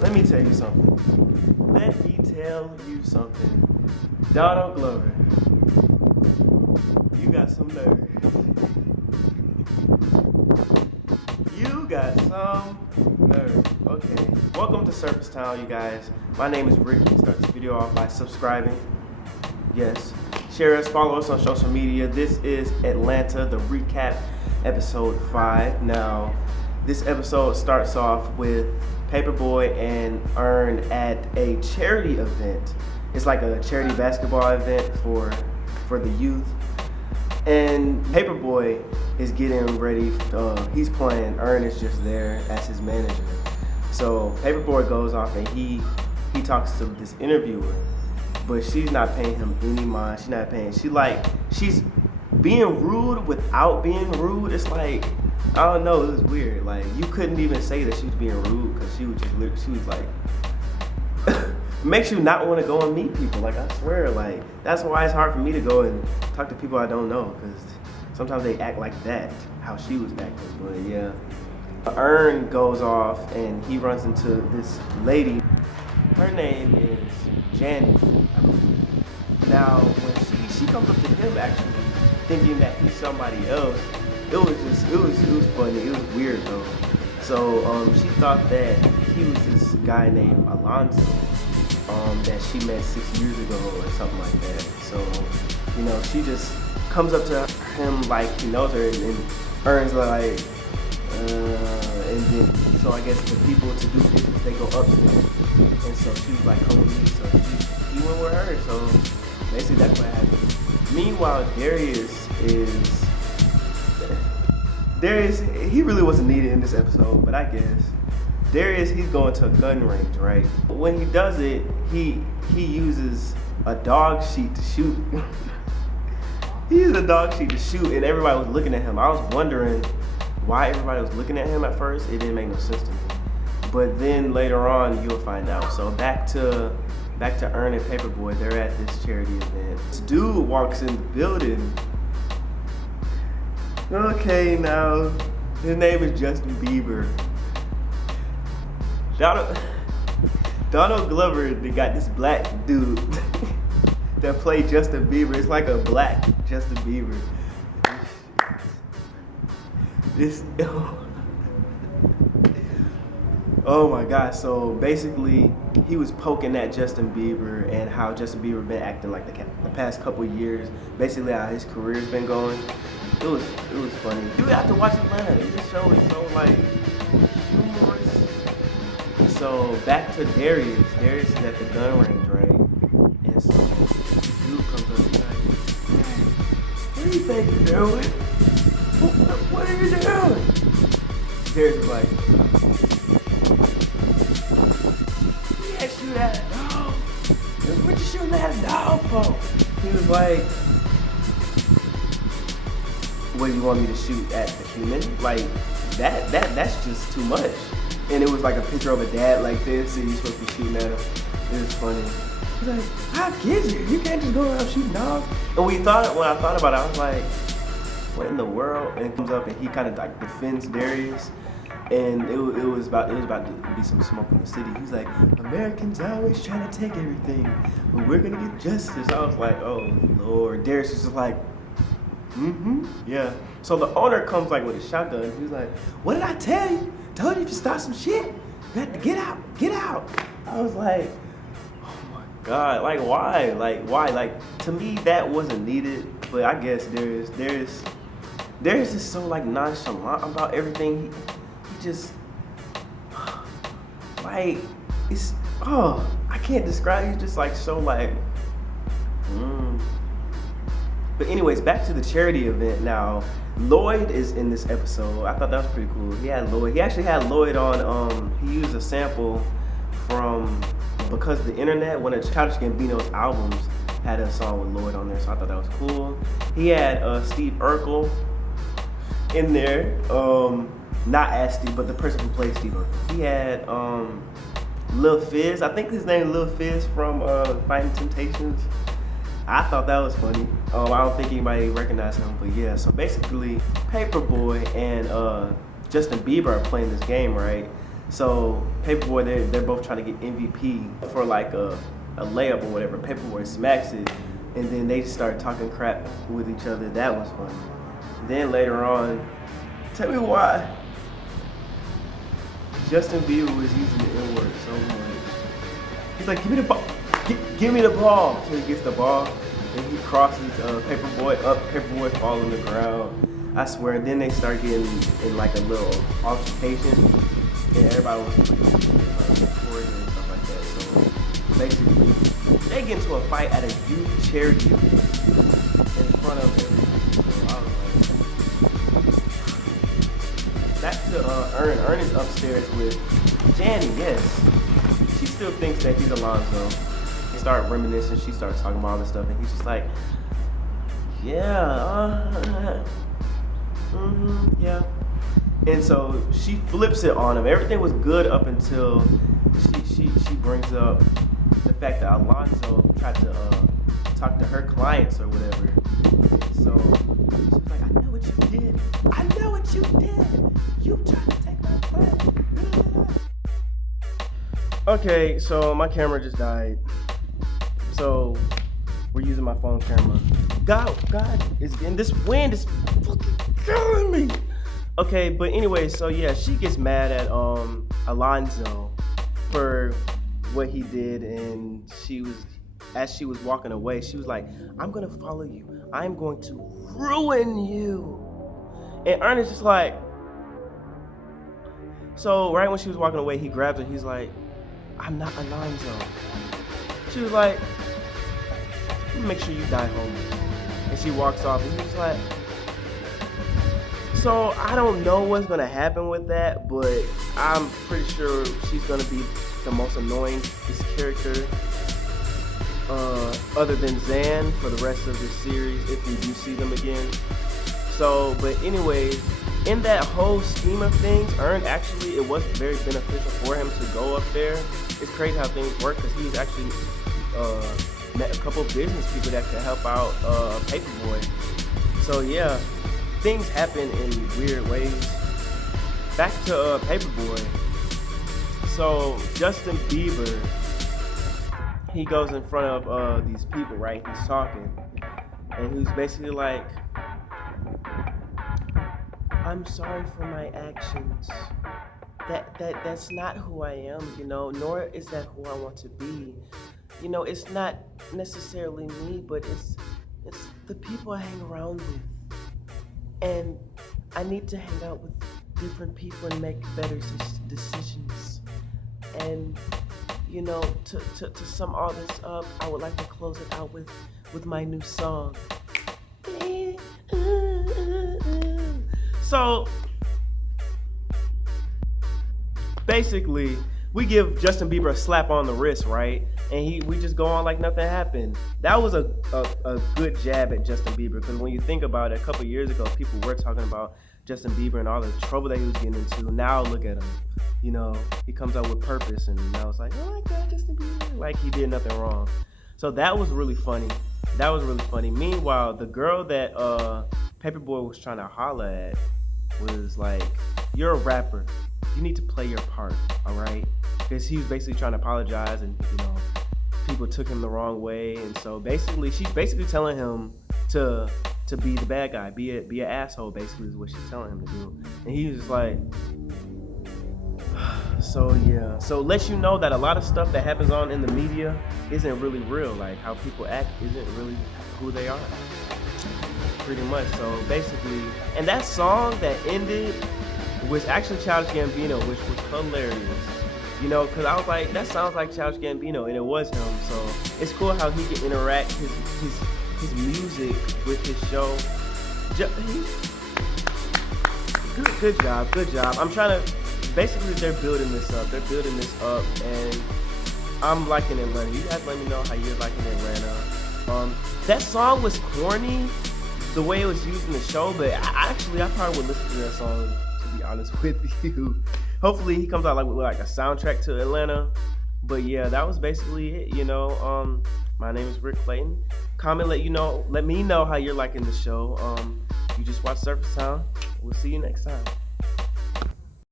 Let me tell you something. Let me tell you something. Donald Glover, you got some nerve. You got some nerve. Okay. Welcome to Surface Town, you guys. My name is Ricky. Start this video off by subscribing. Yes. Share us, follow us on social media. This is Atlanta, the recap, episode 5. Now, this episode starts off with Paperboy and Earn at a charity event. It's like a charity basketball event for the youth. And Paperboy is getting ready. He's playing. Earn is just there as his manager. So Paperboy goes off and he talks to this interviewer, but she's not paying him any mind. She's not paying. She's being rude without being rude. It's like, I don't know. It was weird. Like, you couldn't even say that she was being rude because she was like makes you not want to go and meet people. Like, I swear, like, that's why it's hard for me to go and talk to people I don't know, because sometimes they act like that, how she was acting. But yeah, Earn goes off and he runs into this lady. Her name is Janet. Now, when she comes up to him, actually thinking that he's somebody else, it was funny. It was weird though. So she thought that he was this guy named Alonzo, that she met 6 years ago or something like that. So, you know, she just comes up to him like he knows her, and Earn's like, and then, so I guess the people to do business, they go upstairs. And so she was like, come with me. So he went with her. So basically that's what happened. Meanwhile, Darius, he really wasn't needed in this episode, but I guess. Darius, he's going to a gun range, right? When he does it, he uses a dog sheet to shoot. He used a dog sheet to shoot, and everybody was looking at him. I was wondering why everybody was looking at him at first. It didn't make no sense to me. But then later on, you'll find out. So back to Earn and Paperboy. They're at this charity event. This dude walks in the building. Okay, now his name is Justin Bieber. Donald Glover, they got this black dude that played Justin Bieber. It's like a black Justin Bieber. Oh my God. So basically, he was poking at Justin Bieber and how Justin Bieber been acting like the past couple years. Basically, how his career's been going. It was funny. You have to watch Atlanta. This show is so like humorous. So back to Darius. Darius is at the gun range, right? And so this dude comes up and like, what do you think you're doing? What are you doing? Darius is like, you can't shoot at a dog. What you shooting at a dog for? He was like, what do you want me to shoot at the human? Like, that's just too much. And it was like a picture of a dad like this, and you're supposed to be shooting at him. It was funny. He's like, how kids you? You can't just go around shooting dogs. And when I thought about it, I was like, what in the world? And he comes up and he kind of like defends Darius. And it was about to be some smoke in the city. He's like, Americans always trying to take everything, but we're gonna get justice. I was like, oh Lord. Darius is just like, yeah. So the owner comes like with a shotgun. He's like, what did I tell you? Told you if you start some shit, you got to get out. I was like, oh my God, like why? Like to me that wasn't needed, but I guess Darius is so like nonchalant about everything. He just like, it's, I can't describe. He's just like so like, But anyways, back to the charity event now. Lloyd is in this episode. I thought that was pretty cool. He actually had Lloyd on, he used a sample from Because the Internet, one of Childish Gambino's albums had a song with Lloyd on there, so I thought that was cool. He had Steve Urkel in there, not as Steve, but the person who played Steve Urkel. He had Lil Fizz, I think his name is Lil Fizz from Fighting Temptations. I thought that was funny. I don't think anybody recognized him, but yeah. So basically, Paperboy and Justin Bieber are playing this game, right? So Paperboy, they're both trying to get MVP for like a layup or whatever. Paperboy smacks it, and then they start talking crap with each other. That was funny. Then later on, tell me why Justin Bieber was using the N-word so much. He's like, give me the ball, give me the ball. So he gets the ball, and he crosses Paperboy up. Paperboy falls on the ground. I swear. Then they start getting in like a little altercation, and everybody was recording and stuff like that. So basically, they get into a fight at a youth charity in front of everybody. So I was like, back to Ern. Ern is upstairs with Janny. Yes, she still thinks that he's Alonzo. They start reminiscing. She starts talking about all this stuff, and he's just like, yeah. Yeah. And so she flips it on him. Everything was good up until she brings up the fact that Alonzo tried to talk to her clients or whatever. So she was like, I know what you did. I know what you did. You tried to take my client. Okay, so my camera just died. So we're using my phone camera. God is in this wind is fucking killing me. Okay, but anyway, so yeah, she gets mad at Alonzo for what he did, and as she was walking away, she was like, I'm gonna follow you. I'm going to ruin you. And Ernest is like, so right when she was walking away, he grabs her, he's like, I'm not Alonzo. She was like, make sure you die homeless. And she walks off, and he's like, so I don't know what's gonna happen with that, but I'm pretty sure she's gonna be the most annoying character other than Zan for the rest of this series if we do see them again. So, but anyways, in that whole scheme of things, Actually, it was very beneficial for him to go up there. It's crazy how things work, because he's actually met a couple business people that could help out Paperboy. So yeah, things happen in weird ways. Back to Paperboy. So Justin Bieber, he goes in front of these people, right? He's talking, and he's basically like, I'm sorry for my actions. That's not who I am, nor is that who I want to be. It's not necessarily me, but it's the people I hang around with. And I need to hang out with different people and make better decisions. And, to sum all this up, I would like to close it out with my new song. So, basically, we give Justin Bieber a slap on the wrist, right? And we just go on like nothing happened. That was a good jab at Justin Bieber, because when you think about it, a couple years ago, people were talking about Justin Bieber and all the trouble that he was getting into. Now look at him. He comes out with purpose, and now it's like, oh my God, Justin Bieber, like he did nothing wrong. So that was really funny. Meanwhile, the girl that Paperboy was trying to holler at was like, you're a rapper. You need to play your part, all right? Because he was basically trying to apologize, and people took him the wrong way, and so basically, she's basically telling him to be the bad guy, be an asshole. Basically, is what she's telling him to do, and he was just like, so yeah. So let you know that a lot of stuff that happens on in the media isn't really real. Like how people act isn't really who they are. Pretty much. So basically, and that song that ended was actually Childish Gambino, which was hilarious. Because I was like, that sounds like Childish Gambino, and it was him. So it's cool how he can interact his music with his show. Good job. I'm trying to, basically they're building this up, and I'm liking Atlanta. You guys let me know how you're liking Atlanta. That song was corny, the way it was used in the show, but I probably would listen to that song, to be honest with you. Hopefully he comes out with a soundtrack to Atlanta. But yeah, that was basically it, My name is Rick Clayton. Comment, let me know how you're liking the show. You just watched Surface Town. We'll see you next time.